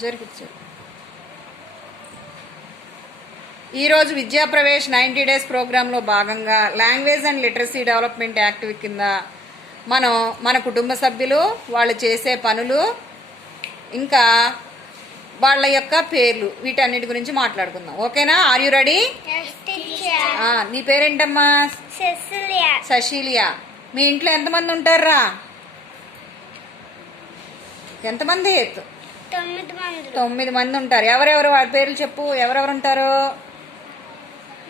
జరిగించు. ఈరోజు విద్యాప్రవేశ్ 90 డేస్ ప్రోగ్రాంలో భాగంగా language and literacy development active కింద మనం మన కుటుంబ సభ్యులు వాళ్ళు చేసే పనులు ఇంకా వాళ్ళ యొక్క పేర్లు వీటన్నిటి గురించి మాట్లాడుకుందాం. ఓకేనా? Are you ready? నీ పేరేంటమ్మా? సశీలియా. మీ ఇంట్లో ఎంతమంది ఉంటారా? ఎంతమంది? 9 మంది ఉంటారు. ఎవరెవరు వాళ్ళ పేర్లు చెప్పు. ఎవరెవరు ఉంటారు?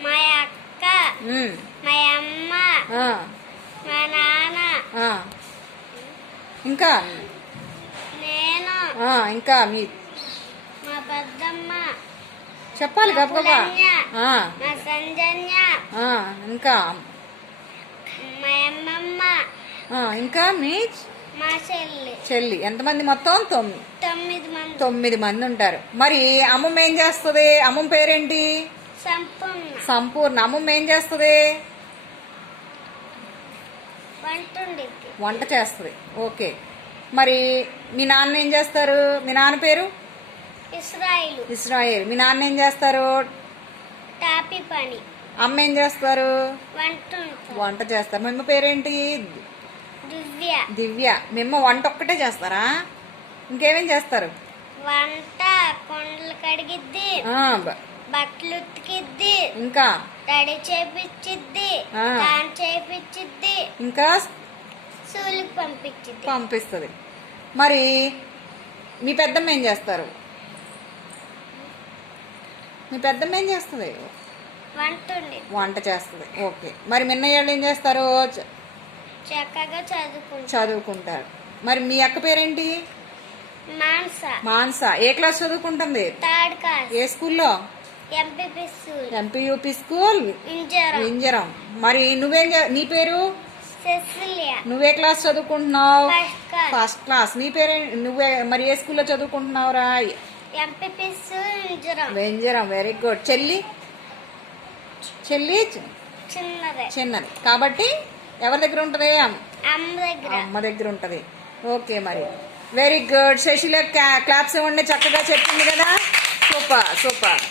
మా అక్క, మా అమ్మ, మా నాన్న, ఇంకా నేను, ఇంకా మీ మా పెద్దమ్మ చెప్పాలి గబగబా. మా సంజన్య, ఇంకా మా అమ్మమ్మ, ఇంకా మీ మా చెల్లి. ఎంతమంది మొత్తం? 9 మంది ఉంటారు. మరి అమ్మమ్మ ఏం చేస్తుంది? అమ్మమ్మ పేరేంటి? సంపూర్ణ. అమ్మమ్మ ఏం చేస్తుంది? వంట చేస్తుంది. ఓకే. మరి మీ నాన్న ఏం చేస్తారు? మీ నాన్న పేరు? ఇస్రాయేల్. మీ నాన్న ఏం చేస్తారు? అమ్మ ఏం చేస్తారు? వంట చేస్తారు. మీ అమ్మ పేరేంటి? దివ్య. మేము వంట ఒక్కటే చేస్తారా? ఇంకేమేం చేస్తారు? వంట, కొండలు కడిగిద్ది, బట్టలు ఉతికిద్ది, ఇంకా రెడీ చేపిచ్చిద్ది, చేపిచ్చిద్ది, ఇంకా స్కూల్కి పంపిస్తుంది. మరి మీ పెద్దమ్మ ఏం చేస్తారు? మీ పెద్దమ్మ ఏం చేస్తుంది? వంట చేస్తుంది. ఓకే. మరి మిన్నయ్యాళ్ళు ఏం చేస్తారు? చక్కగా చదువుకుంటారు. మరి మీ అక్క పేరేంటి? మాన్స. ఏ క్లాస్ చదువుకుంటుంది? 3rd class. ఏ స్కూల్లో? MPUP school Vinjaram. మరి నీ పేరు? నువ్వే క్లాస్ చదువుకుంటున్నావు? First class. నీ పేరు? మరి ఏ స్కూల్లో చదువుకుంటున్నావురా? వింజరం. Very good. చెల్లి చిన్నది కాబట్టి ఎవరి దగ్గర ఉంటది? అమ్మ దగ్గర ఉంటది. ఓకే. మరి వెరీ గుడ్. శశిల క్లాప్స్ ఇవ్వండి. చక్కగా చెప్పింది కదా. సూపర్.